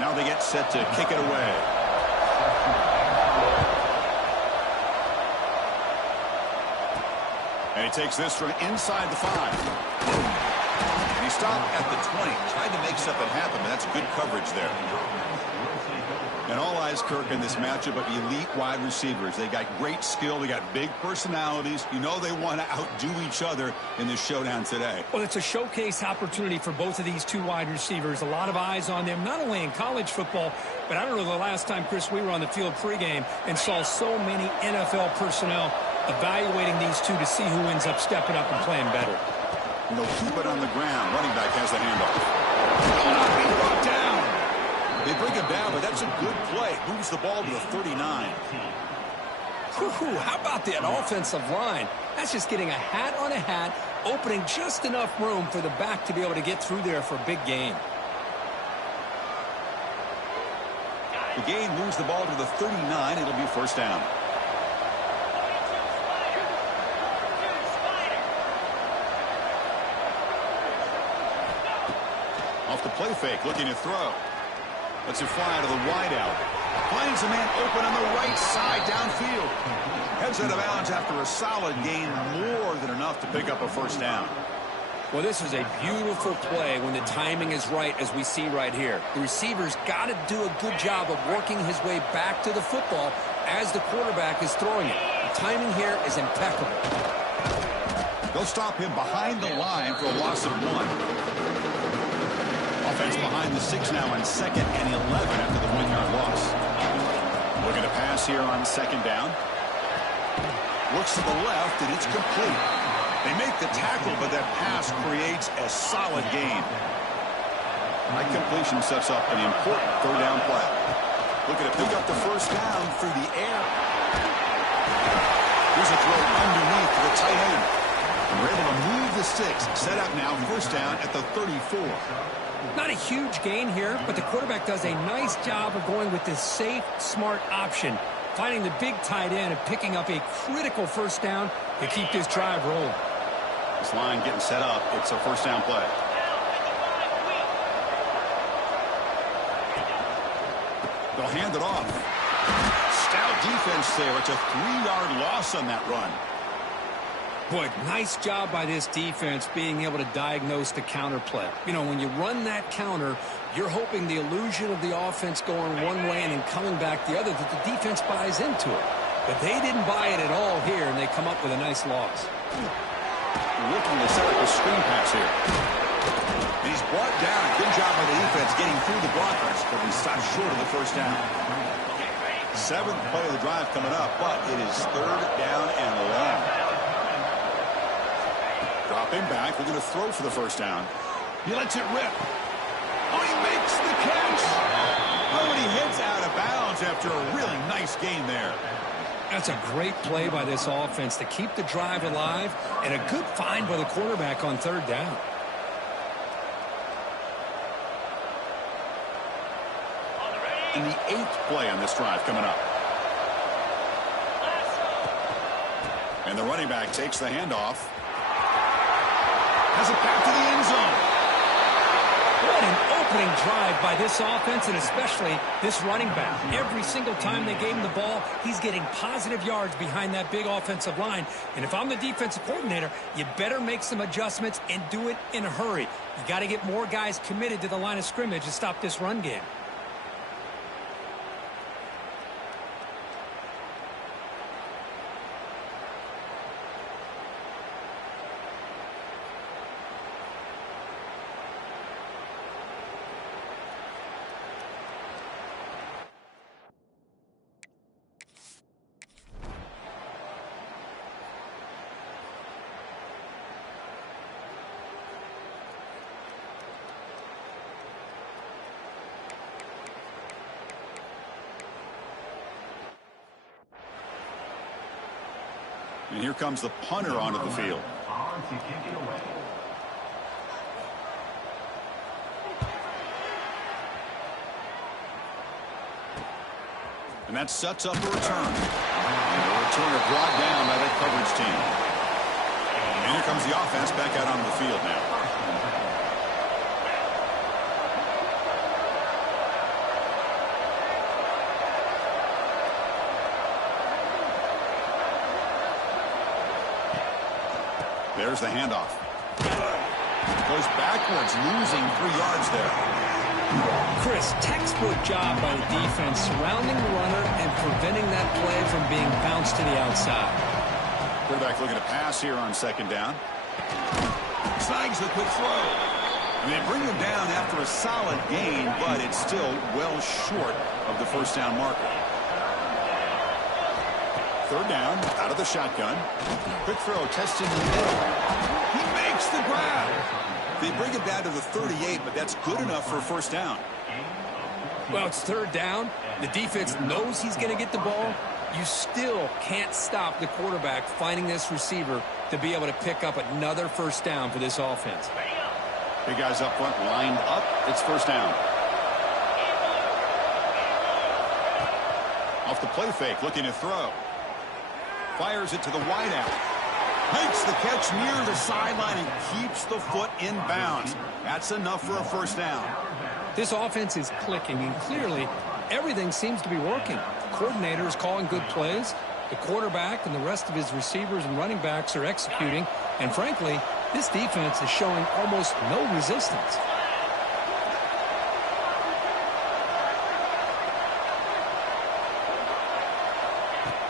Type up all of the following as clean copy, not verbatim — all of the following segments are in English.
Now they get set to kick it away. And he takes this from inside the 5. And he stopped at the 20. Tried to make something happen, but that's good coverage there. And all eyes, Kirk, in this matchup of elite wide receivers. They got great skill. They got big personalities. You know they want to outdo each other in this showdown today. Well, it's a showcase opportunity for both of these two wide receivers. A lot of eyes on them, not only in college football, but I don't know the last time, Chris, we were on the field pregame and saw so many NFL personnel evaluating these two to see who ends up stepping up and playing better. And they'll keep it on the ground. Running back has the handoff. Will not be brought down. They bring him down, but that's a good play. Moves the ball to the 39. Whew, how about that offensive line? That's just getting a hat on a hat, opening just enough room for the back to be able to get through there for a big gain. The gain moves the ball to the 39. It'll be first down. Off the play fake, looking to throw. Lets it fly to the wideout. Finds a man open on the right side downfield. Heads out of bounds after a solid gain, more than enough to pick up a first down. Well, this is a beautiful play when the timing is right, as we see right here. The receiver's got to do a good job of working his way back to the football as the quarterback is throwing it. The timing here is impeccable. They'll stop him behind the line for a loss of 1. Offense behind the 6 now on 2nd and 11 after the 1-yard loss. Looking to pass here on 2nd down. Looks to the left, and it's complete. They make the tackle, but that pass creates a solid gain. That completion sets up an important 3rd down play. Looking to pick up the first down through the air. Here's a throw underneath the tight end. And we're able to move the 6. Set up now, first down at the 34. Not a huge gain here, but the quarterback does a nice job of going with this safe, smart option, finding the big tight end and picking up a critical first down to keep this drive rolling. This line getting set up. It's a first down play. They'll hand it off. Stout defense there. It's a 3-yard loss on that run. Boy, nice job by this defense being able to diagnose the counter play. You know, when you run that counter, you're hoping the illusion of the offense going one way and then coming back the other, that the defense buys into it. But they didn't buy it at all here, and they come up with a nice loss. Looking to set up a screen pass here. And he's brought down. Good job by the defense getting through the blockers, but he stopped short of the first down. 7th play of the drive coming up, but it is 3rd down and long. Drop him back. We're going to throw for the first down. He lets it rip. Oh, he makes the catch. Oh, and he heads out of bounds after a really nice gain there. That's a great play by this offense to keep the drive alive, and a good find by the quarterback on 3rd down. And the 8th play on this drive coming up. And the running back takes the handoff. Has it back to the end zone. What an opening drive by this offense, and especially this running back. Every single time they gave him the ball, he's getting positive yards behind that big offensive line. And if I'm the defensive coordinator, you better make some adjustments and do it in a hurry. You got to get more guys committed to the line of scrimmage to stop this run game. And here comes the punter onto the field. And that sets up a return. And a returner brought down by that coverage team. And here comes the offense back out onto the field now. There's the handoff. Goes backwards, losing 3 yards there. Chris, textbook job by the defense surrounding the runner and preventing that play from being bounced to the outside. Quarterback looking to pass here on 2nd down. Snags the quick throw. And they bring him down after a solid gain, but it's still well short of the 1st down marker. 3rd down, out of the shotgun. Quick throw, testing the middle. He makes the grab. They bring it down to the 38, but that's good enough for a 1st down. Well, it's 3rd down. The defense knows he's going to get the ball. You still can't stop the quarterback finding this receiver to be able to pick up another 1st down for this offense. Big guys up front lined up. It's 1st down. Off the play fake, looking to throw. Fires it to the wideout. Makes the catch near the sideline and keeps the foot in bounds. That's enough for a 1st down. This offense is clicking, and clearly everything seems to be working. The coordinator is calling good plays. The quarterback and the rest of his receivers and running backs are executing. And frankly, this defense is showing almost no resistance.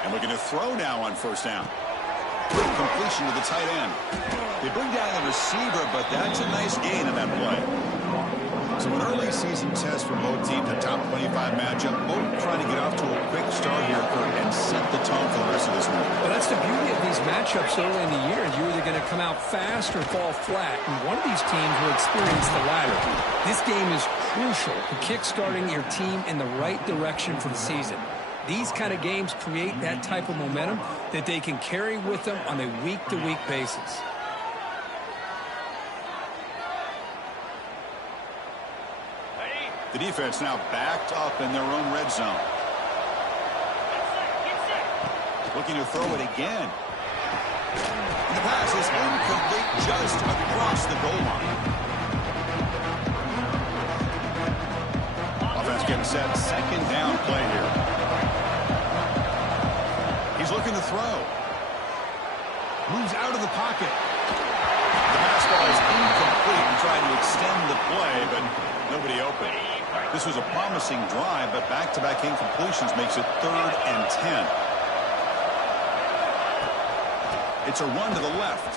And looking to throw now on 1st down. Completion to the tight end. They bring down the receiver, but that's a nice gain in that play. So an early season test for both teams, a top 25 matchup. Both trying to get off to a quick start here, Kurt, and set the tone for the rest of this week. Well, that's the beauty of these matchups early in the year. You're either going to come out fast or fall flat, and one of these teams will experience the latter. This game is crucial to kick-starting your team in the right direction for the season. These kind of games create that type of momentum that they can carry with them on a week-to-week basis. The defense now backed up in their own red zone. Looking to throw it again. And the pass is incomplete just across the goal line. Offense getting set. 2nd down play here. He's looking to throw. Moves out of the pocket. The pass ball is incomplete and trying to extend the play, but nobody open. This was a promising drive, but back-to-back incompletions makes it 3rd and 10. It's a run to the left.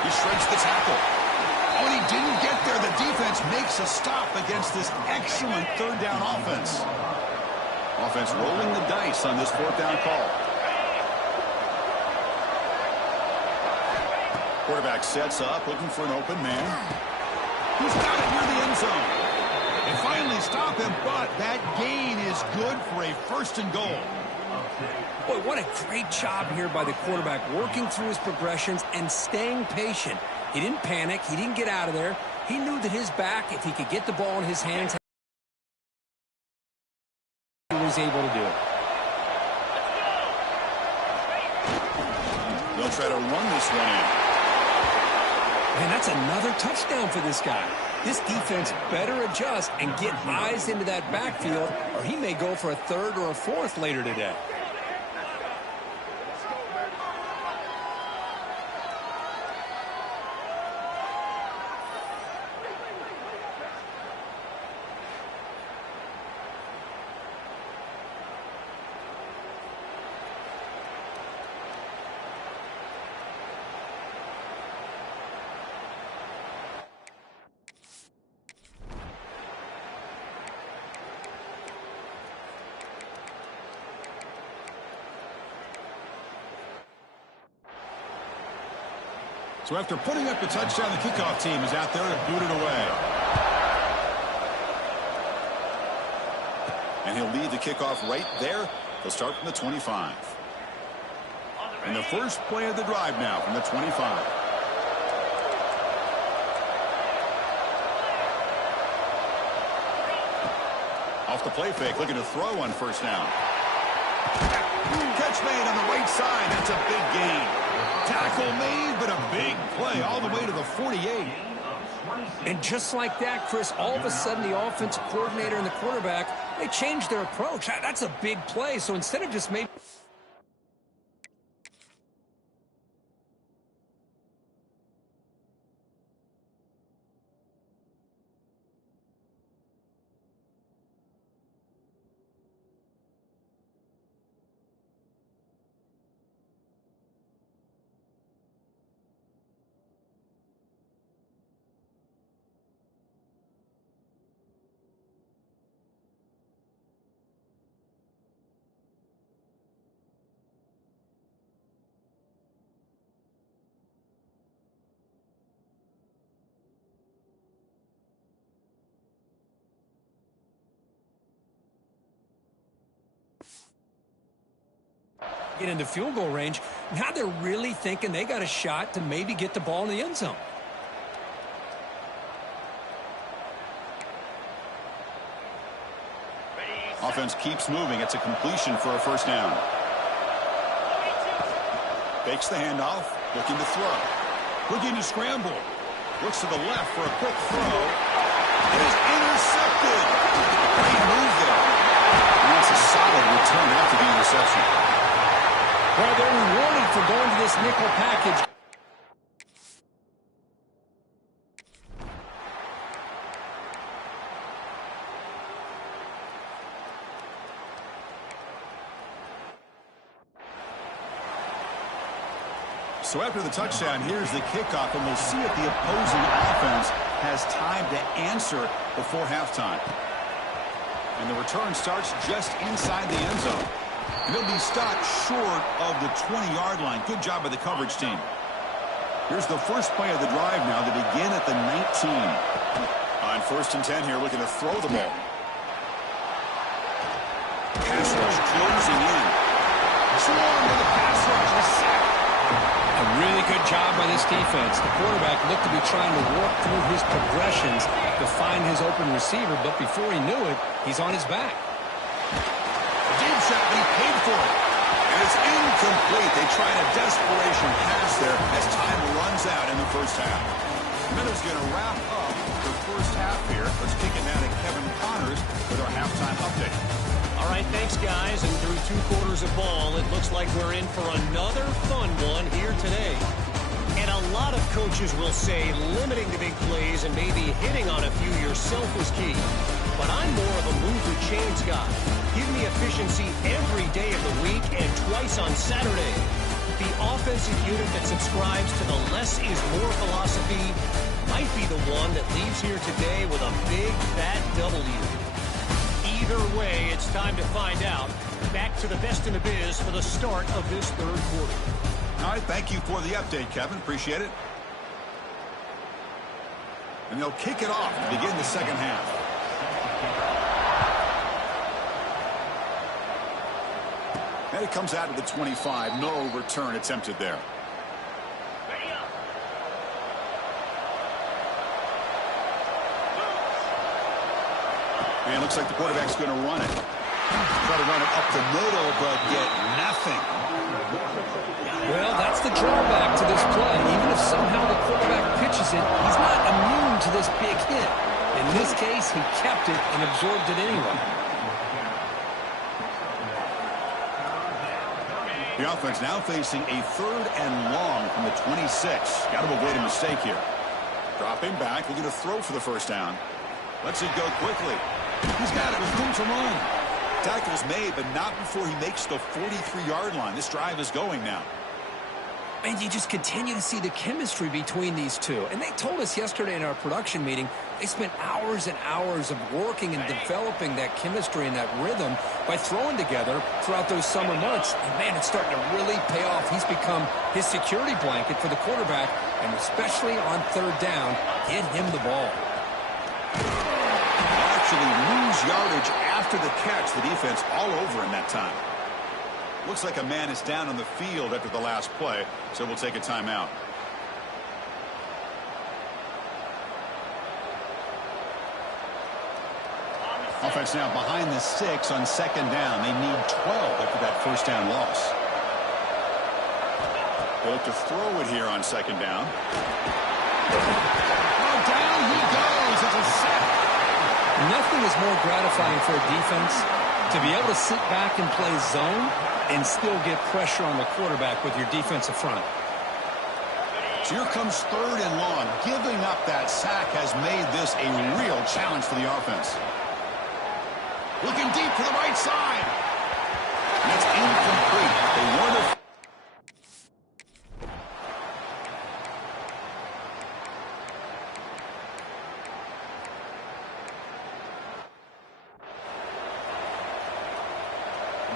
He shreds the tackle. Oh, and he didn't get there. The defense makes a stop against this excellent 3rd down offense. Offense rolling the dice on this 4th down call. Quarterback sets up, looking for an open man. He's got it near the end zone. They finally stop him, but that gain is good for a 1st and goal. Boy, what a great job here by the quarterback, working through his progressions and staying patient. He didn't panic. He didn't get out of there. He knew that his back, if he could get the ball in his hands, he was able to do it. They'll try to run this one in. And that's another touchdown for this guy. This defense better adjust and get eyes into that backfield, or he may go for a 3rd or a 4th later today. So after putting up the touchdown, the kickoff team is out there to boot it away. And he'll lead the kickoff right there. He'll start from the 25. And the first play of the drive now from the 25. Off the play fake, looking to throw on 1st down. Catch made on the right side. That's a big gain. Tackle made, but a big play all the way to the 48. And just like that, Chris, all of a sudden the offensive coordinator and the quarterback, they changed their approach. That's a big play. So instead of just maybe get into field goal range. Now they're really thinking they got a shot to maybe get the ball in the end zone. Offense keeps moving. It's a completion for a first down. Fakes the handoff, looking to throw. Looking to scramble. Looks to the left for a quick throw. It is intercepted. Great move there. And that's a solid return after the interception. Well, they're rewarded for going to this nickel package. So after the touchdown, here's the kickoff, and we'll see if the opposing offense has time to answer before halftime. And the return starts just inside the end zone. And he'll be stopped short of the 20-yard line. Good job by the coverage team. Here's the first play of the drive now. They begin at the 19. On 1st and 10 here, looking to throw the ball. Pass rush closing in. Swarm with the pass rush. A sack. A really good job by this defense. The quarterback looked to be trying to work through his progressions to find his open receiver, but before he knew it, he's on his back. Deep shot, but he paid for it. And it's incomplete. They tried a desperation pass there as time runs out in the first half. Minnows going to wrap up the first half here. Let's kick it now to Kevin Connors with our halftime update. All right, thanks, guys. And through 2 quarters of ball, it looks like we're in for another fun one here today. And a lot of coaches will say limiting the big plays and maybe hitting on a few yourself is key. But I'm more of a move the chains guy. Give me efficiency every day of the week and twice on Saturday. The offensive unit that subscribes to the less is more philosophy might be the one that leaves here today with a big, fat W. Either way, it's time to find out. Back to the best in the biz for the start of this 3rd quarter. All right, thank you for the update, Kevin. Appreciate it. And they'll kick it off to begin the second half. And it comes out to the 25. No return attempted there. And it looks like the quarterback's going to run it. Try to run it up the middle, but get nothing. Well, that's the drawback to this play. Even if somehow the quarterback pitches it, he's not immune to this big hit. In this case, he kept it and absorbed it anyway. The offense now facing a 3rd and long from the 26. Got to avoid a mistake here. Dropping back, looking to throw for the first down. Lets it go quickly. He's got it with room to run. Tackle's made, but not before he makes the 43-yard line. This drive is going now. And you just continue to see the chemistry between these two. And they told us yesterday in our production meeting, they spent hours and hours of working and developing that chemistry and that rhythm by throwing together throughout those summer months. And, man, it's starting to really pay off. He's become his security blanket for the quarterback, and especially on 3rd down, get him the ball. Lose yardage after the catch. The defense all over in that time. Looks like a man is down on the field after the last play, so we'll take a timeout. Offense now behind the 6 on 2nd down. They need 12 after that first down loss. They look to throw it here on 2nd down. Oh, down he goes. It's a sack. Nothing is more gratifying for a defense to be able to sit back and play zone and still get pressure on the quarterback with your defensive front. So here comes 3rd and long. Giving up that sack has made this a real challenge for the offense. Looking deep to the right side. And that's incomplete. They weren't.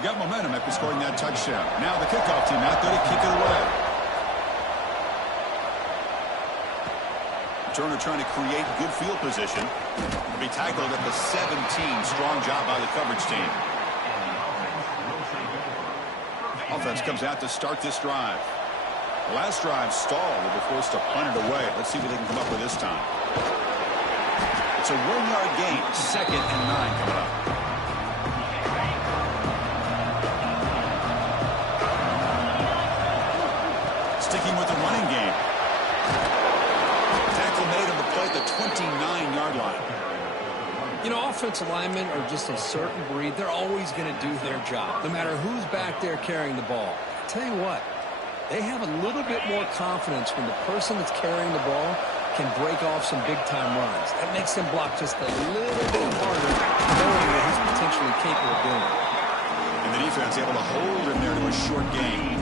Got momentum after scoring that touchdown. Now the kickoff team out there to kick it away. Turner trying to create good field position. Will be tackled at the 17. Strong job by the coverage team. Offense comes out to start this drive. The last drive stalled. They were forced to punt it away. Let's see what they can come up with this time. It's a 1-yard gain. 2nd and 9 coming up. Sticking with the running game. Tackle made on the play at the 29-yard line. You know, offensive linemen are just a certain breed. They're always going to do their job, no matter who's back there carrying the ball. I tell you what, they have a little bit more confidence when the person that's carrying the ball can break off some big-time runs. That makes them block just a little bit harder, knowing that he's potentially capable of doing it. And the defense able to hold him there to a short gain.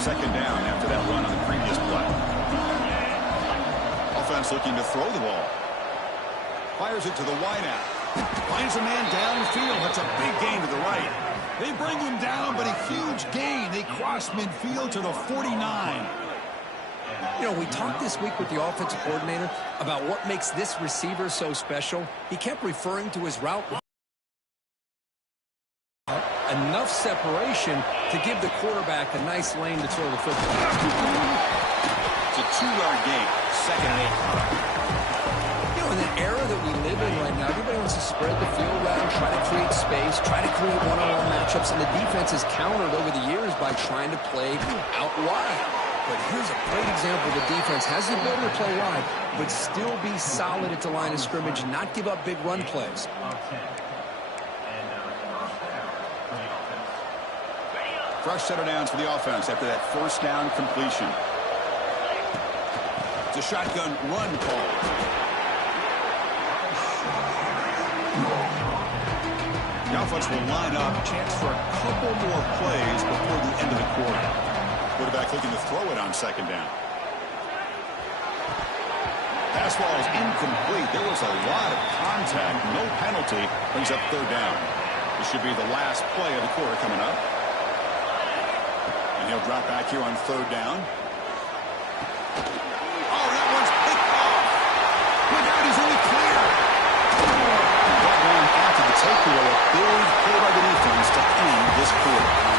2nd down after that run on the previous play. Offense looking to throw the ball. Fires it to the wideout. Finds a man downfield. That's a big gain to the right. They bring him down, but a huge gain. They cross midfield to the 49. You know, we talked this week with the offensive coordinator about what makes this receiver so special. He kept referring to his route. Enough separation to give the quarterback a nice lane to throw the football. It's a 2-yard gain. 2nd and 8. You know, in the era that we live in right now, everybody wants to spread the field around, try to create space, try to create one-on-one matchups, and the defense has countered over the years by trying to play out wide. But here's a great example. The defense has the ability to play wide, but still be solid at the line of scrimmage and not give up big run plays. Fresh set of downs for the offense after that 1st down completion. It's a shotgun run call. The offense will line up. Chance for a couple more plays before the end of the quarter. Quarterback looking to throw it on 2nd down. Pass ball is incomplete. There was a lot of contact. No penalty. Brings up 3rd down. This should be the last play of the quarter coming up. And he'll drop back here on 3rd down. Oh, that one's picked off. Look out, he's in the clear. Brought down after the takeaway. A big play by the defense to end this quarter.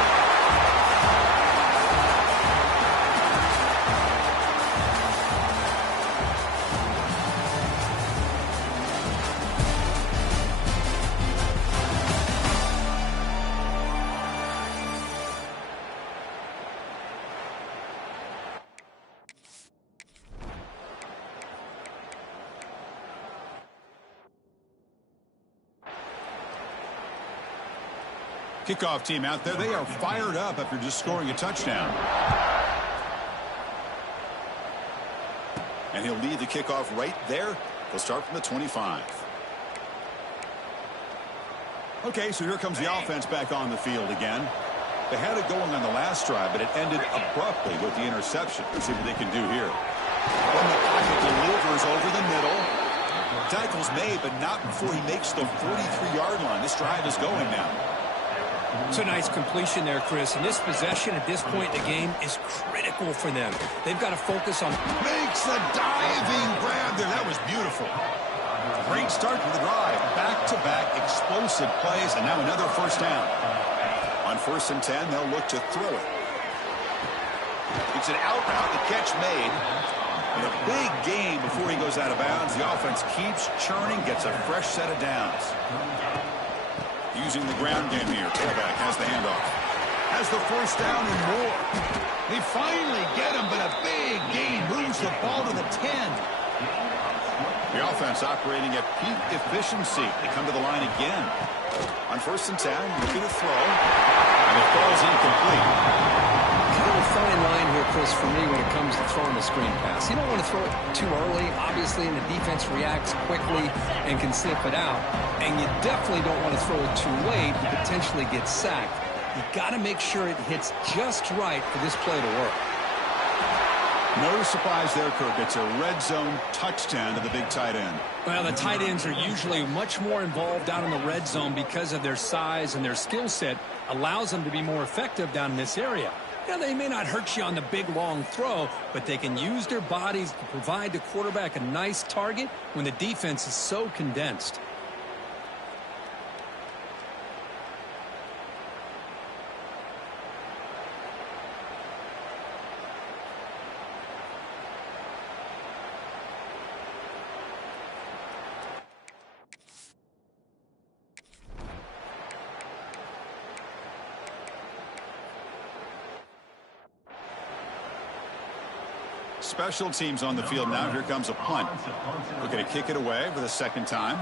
Kickoff team out there. They are fired up after just scoring a touchdown. And he'll lead the kickoff right there. They'll start from the 25. Okay, so here comes the offense back on the field again. They had it going on the last drive, but it ended abruptly with the interception. Let's see what they can do here. When the pocket delivers over the middle. Tackle's made, but not before he makes the 43-yard line. This drive is going now. It's a nice completion there, Chris. And this possession at this point in the game is critical for them. They've got to focus on... Makes the diving grab there. That was beautiful. Great start to the drive. Back-to-back explosive plays, and now another 1st down. On 1st and 10, they'll look to throw it. It's an out route. The catch made. And a big gain before he goes out of bounds. The offense keeps churning, gets a fresh set of downs. Using the ground game here. Tailback has the handoff. Has the 1st down and more. They finally get him, but a big gain moves the ball to the 10. The offense operating at peak efficiency. They come to the line again. On 1st and 10, looking to throw. And it falls incomplete. Kind of a fine line here, Chris, for me when it comes to throwing the screen pass. You don't want to throw it too early, obviously, and the defense reacts quickly and can sniff it out. And you definitely don't want to throw it too late and potentially get sacked. You got to make sure it hits just right for this play to work. No surprise there, Kirk. It's a red zone touchdown to the big tight end. Well, the tight ends are usually much more involved down in the red zone because of their size, and their skill set allows them to be more effective down in this area. Now, they may not hurt you on the big, long throw, but they can use their bodies to provide the quarterback a nice target when the defense is so condensed. special teams on the field now. Here comes a punt. Looking to kick it away for the second time.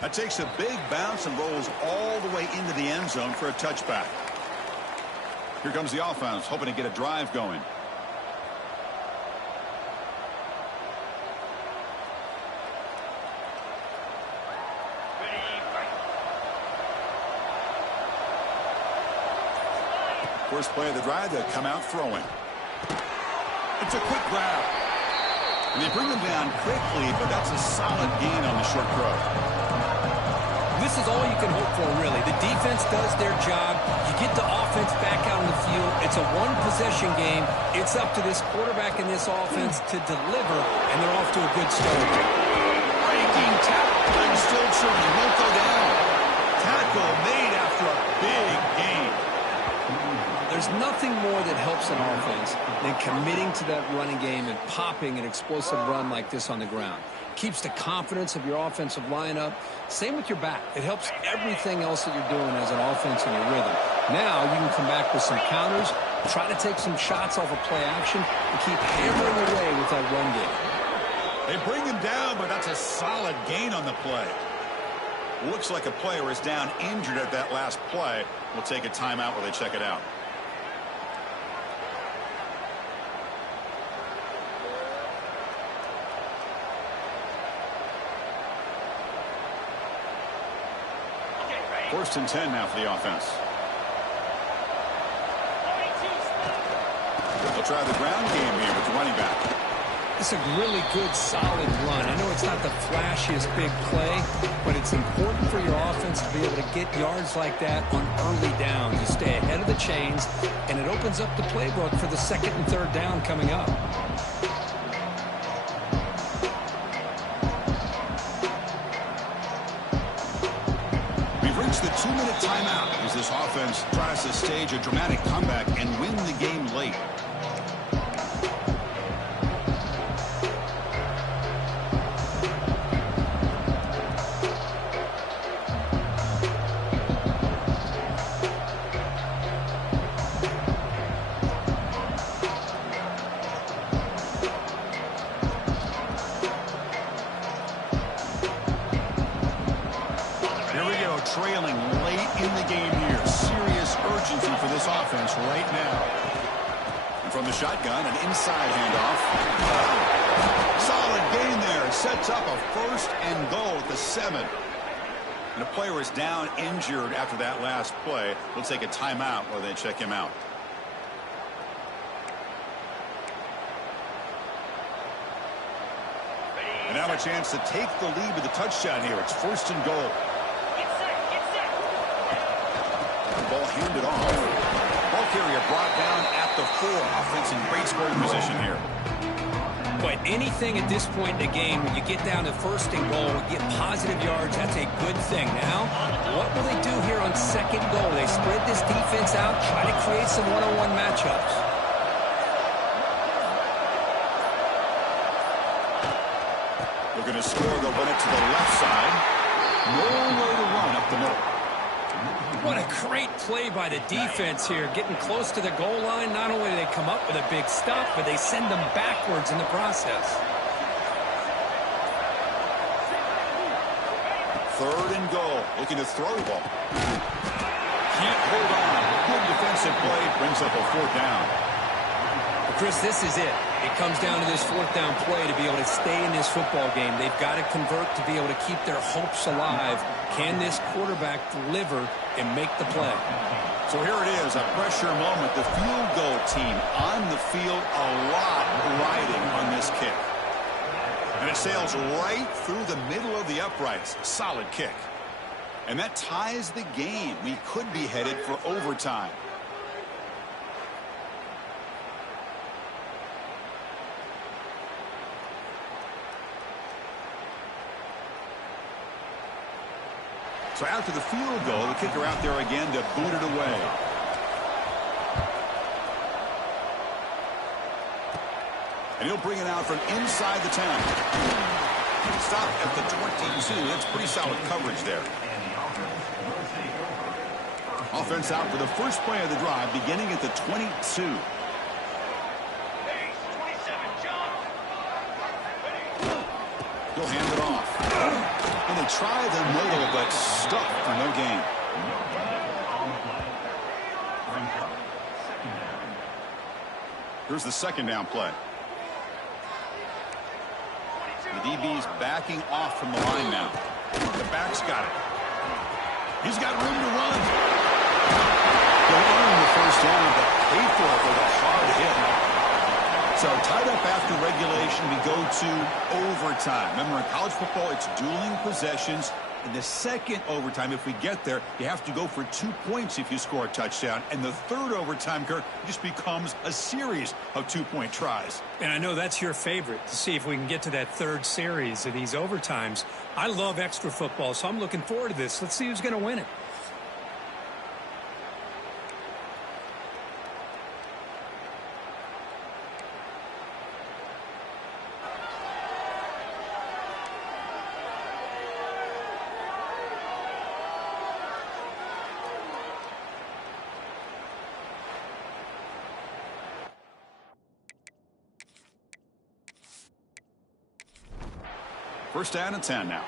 That takes a big bounce and rolls all the way into the end zone for a touchback. Here comes the offense, hoping to get a drive going. First play of the drive, they'll come out throwing. It's a quick grab. And they bring him down quickly, but that's a solid gain on the short throw. This is all you can hope for, really. The defense does their job. You get the offense back out on the field. It's a one-possession game. It's up to this quarterback and this offense to deliver, and they're off to a good start. Breaking tackle and still churning. Won't go down. Tackle made after a big gain. There's nothing more that helps an offense than committing to that running game and popping an explosive run like this on the ground. Keeps the confidence of your offensive lineup. Same with your back. It helps everything else that you're doing as an offense in your rhythm. Now you can come back with some counters, try to take some shots off of play action, and keep hammering away with that run game. They bring him down, but that's a solid gain on the play. Looks like a player is down injured at that last play. We'll take a timeout while they check it out. First and 10 now for the offense. They'll try the ground game here with the running back. It's a really good, solid run. I know it's not the flashiest big play, but it's important for your offense to be able to get yards like that on early downs. You stay ahead of the chains, and it opens up the playbook for the second and third down coming up. The 2-minute timeout as this offense tries to stage a dramatic comeback and win the game late. Trailing late in the game here. Serious urgency for this offense right now. And from the shotgun, an inside handoff. Solid gain there. Sets up a first and goal at the 7. And the player is down injured after that last play. We'll take a timeout while they check him out. And now a chance to take the lead with a touchdown here. It's first and goal. Ball handed off. Ball carrier brought down at the 4. Offense in great scoring position here. But anything at this point in the game, when you get down to first and goal, get positive yards, that's a good thing. Now, what will they do here on second goal? They spread this defense out, try to create some one-on-one matchups. Looking to score, they'll run it to the left side. Nowhere to run up the middle. What a great play by the defense here. Getting close to the goal line, not only do they come up with a big stop, but they send them backwards in the process. Third and goal. Looking to throw the ball. Can't hold on. Good defensive play. Brings up a 4th down. Well, Chris, this is it. It comes down to this 4th down play to be able to stay in this football game. They've got to convert to be able to keep their hopes alive. Can this quarterback deliver and make the play? So here it is, a pressure moment. The field goal team on the field, a lot riding on this kick. And it sails right through the middle of the uprights. Solid kick. And that ties the game. We could be headed for overtime. So after the field goal, the kicker out there again to boot it away. And he'll bring it out from inside the 10. Stop at the 22. That's pretty solid coverage there. Offense out for the first play of the drive, beginning at the 22. He'll hand it off. And they try the middle, but stuck for no gain. Here's the second down play. The DB's backing off from the line now. The back's got it. He's got room to run. They'll earn the first down, but pay for it with a hard hit. So tied up after regulation, we go to overtime. Remember, in college football, it's dueling possessions. In the second overtime, if we get there, you have to go for 2 points if you score a touchdown. And the third overtime, Kirk, just becomes a series of 2-point tries. And I know that's your favorite, to see if we can get to that third series of these overtimes. I love extra football, so I'm looking forward to this. Let's see who's going to win it. First down and 10 now.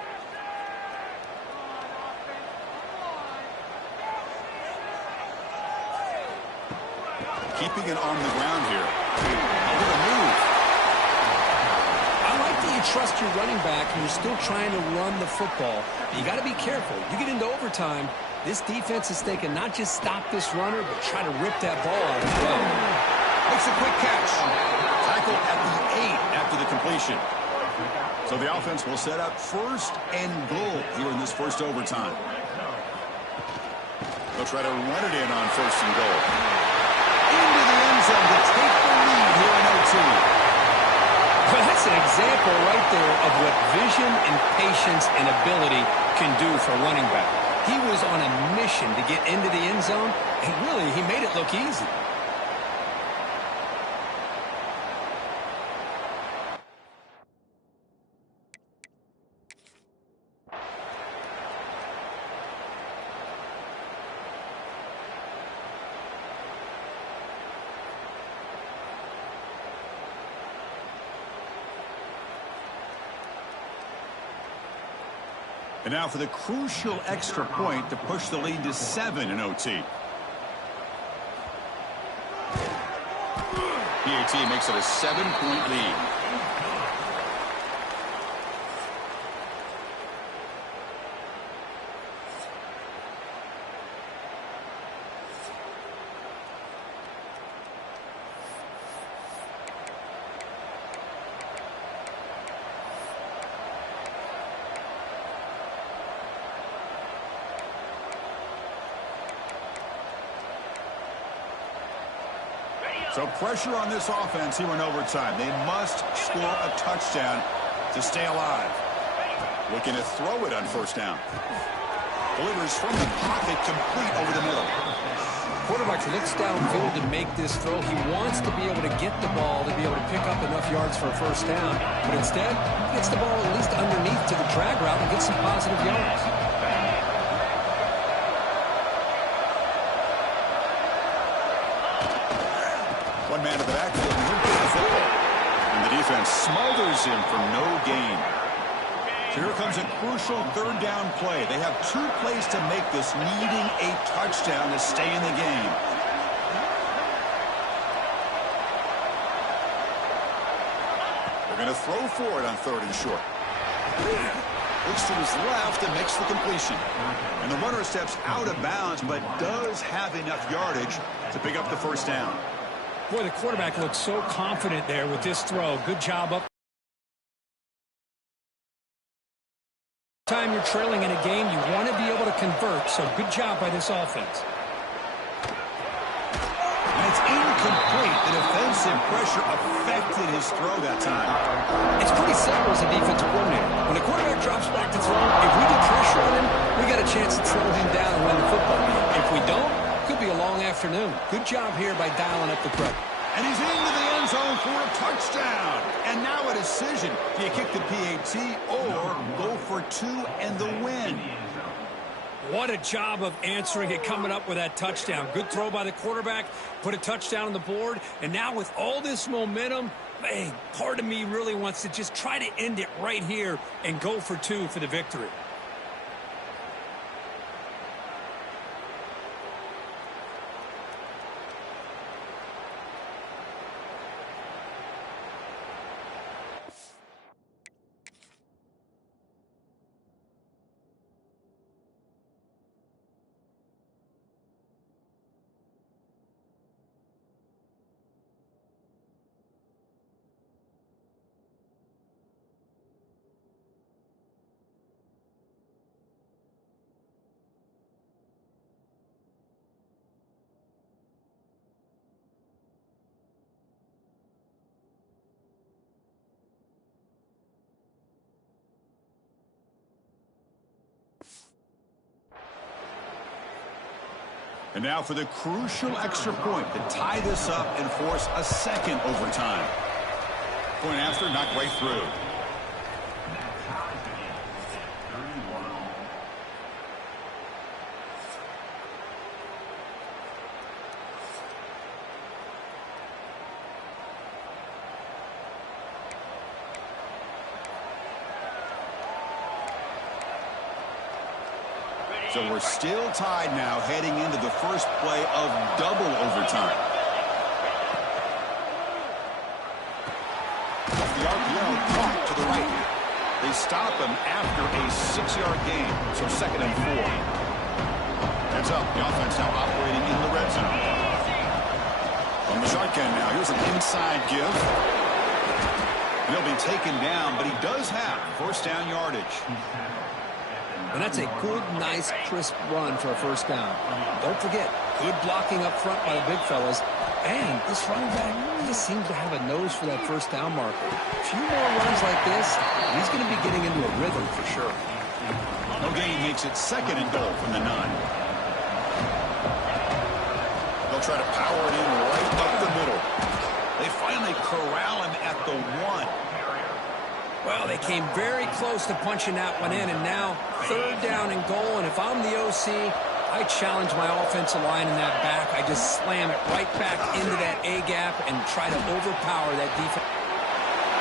Keeping it on the ground here. A little move. I like that you trust your running back and you're still trying to run the football. But you got to be careful. You get into overtime, this defense is thinking not just stop this runner, but try to rip that ball out as well. Makes a quick catch. Tackle at the 8 after the completion. So the offense will set up first and goal here in this first overtime. They'll try to run it in on first and goal. Into the end zone to take the lead here in OT. Well, that's an example right there of what vision and patience and ability can do for a running back. He was on a mission to get into the end zone, and really, he made it look easy. And now for the crucial extra point to push the lead to 7 in OT. PAT makes it a 7-point lead. So pressure on this offense here in overtime. They must score a touchdown to stay alive. Looking to throw it on first down. Delivers from the pocket, complete over the middle. Quarterback looks downfield to make this throw. He wants to be able to get the ball to be able to pick up enough yards for a first down. But instead, he gets the ball at least underneath to the drag route and gets some positive yards. One man to the backfield, and he'll get the football. And the defense smothers him for no gain. So here comes a crucial third down play. They have 2 plays to make this, needing a touchdown to stay in the game. They're going to throw for it on 3rd and short. Looks to his left and makes the completion. And the runner steps out of bounds, but does have enough yardage to pick up the first down. Boy, the quarterback looks so confident there with this throw. Good job up. Time you're trailing in a game, you want to be able to convert, so good job by this offense. And it's incomplete. The defensive pressure affected his throw that time. It's pretty simple as a defensive coordinator. When the quarterback drops back to throw, if we get pressure on him, we got a chance to throw him down and win the football game. If we don't, could be a long afternoon. Good job here by dialing up the pressure. And he's into the end zone for a touchdown. And now a decision. Do you kick the PAT or go for 2 and the win? What a job of answering it, coming up with that touchdown. Good throw by the quarterback, put a touchdown on the board, and now with all this momentum, man, part of me really wants to just try to end it right here and go for 2 for the victory. And now for the crucial extra point to tie this up and force a second overtime. Point after, knocked right through. So we're still tied now heading into the first play of double overtime. Off the RPO, caught to the right. They stop him after a 6-yard gain, so 2nd and 4. Heads up, the offense now operating in the red zone. From the shotgun now, here's an inside give. He'll be taken down, but he does have first down yardage. And that's a good, nice, crisp run for a first down. Don't forget, good blocking up front by the big fellas. And this running back really seems to have a nose for that first down marker. A few more runs like this, he's going to be getting into a rhythm for sure. No gain makes it 2nd and goal from the 9. They'll try to power it in right up the middle. They finally corral him at the 1. Well, they came very close to punching that one in, and now 3rd down and goal. And if I'm the OC, I challenge my offensive line in that back. I just slam it right back into that A-gap and try to overpower that defense.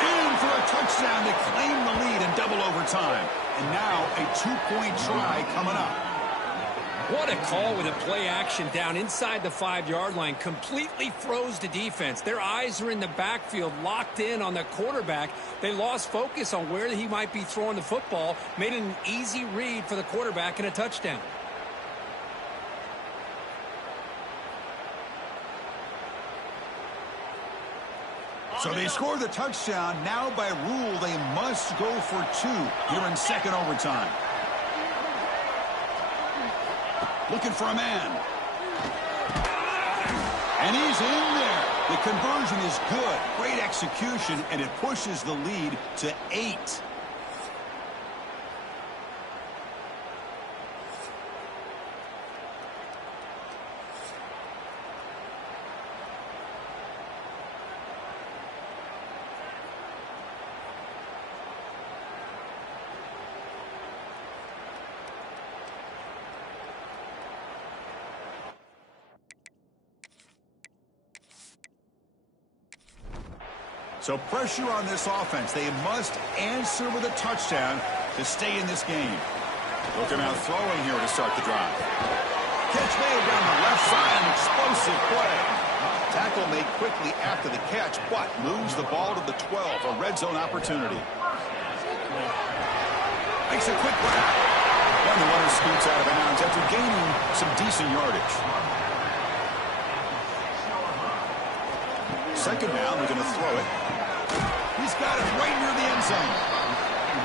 In for a touchdown to claim the lead in double overtime. And now a 2-point try coming up. What a call with a play action down inside the 5-yard line. Completely froze the defense. Their eyes are in the backfield, locked in on the quarterback. They lost focus on where he might be throwing the football. Made it an easy read for the quarterback and a touchdown. So they score the touchdown. Now by rule, they must go for 2 here in 2nd overtime. Looking for a man. And he's in there. The conversion is good. Great execution, and it pushes the lead to 8. So pressure on this offense. They must answer with a touchdown to stay in this game. Looking out throwing here to start the drive. Catch made down the left side. An explosive play. Tackle made quickly after the catch, but moves the ball to the 12. A red zone opportunity. Makes a quick grab. And the runner scoots out of bounds after gaining some decent yardage. 2nd down, they're going to throw it. He's got it right near the end zone.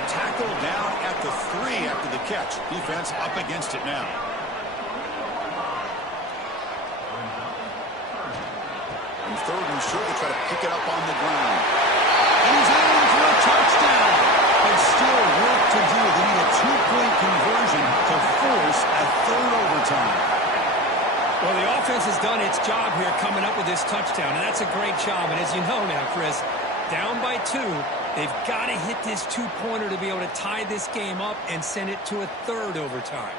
Tackle down at the 3 after the catch. Defense up against it now. And 3rd and short, they try to pick it up on the ground. And he's in for a touchdown. But still work to do. They need a 2-point conversion to force a 3rd overtime. Well, the offense has done its job here coming up with this touchdown, and that's a great job. And as you know now, Chris, down by 2, they've got to hit this 2-pointer to be able to tie this game up and send it to a 3rd overtime.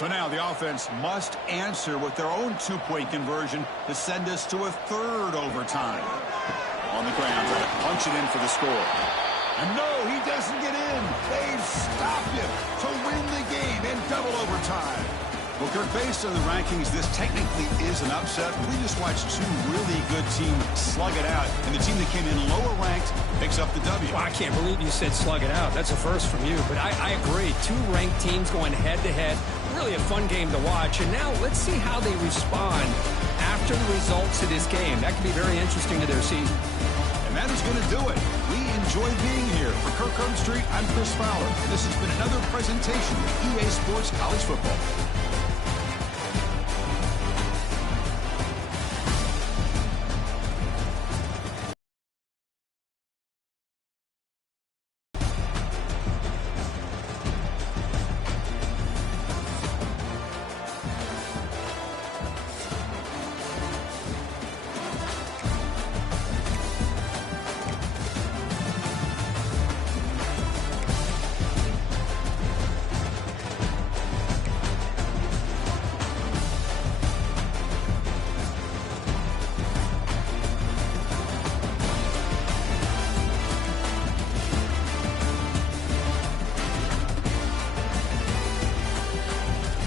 So now the offense must answer with their own two-point conversion to send us to a third overtime. On the ground, trying to punch it in for the score. And no, he doesn't get in. They've stopped him to win the game in double overtime. Well, Kirk, based on the rankings, this technically is an upset. We just watched two really good teams slug it out, and the team that came in lower ranked picks up the W. Well, I can't believe you said slug it out. That's a first from you, but I agree. Two ranked teams going head-to-head. Really a fun game to watch. And now let's see how they respond after the results of this game. That could be very interesting to their season. And that is going to do it. We enjoyed being here. For Kirk Street, I'm Chris Fowler. And this has been another presentation of EA Sports College Football.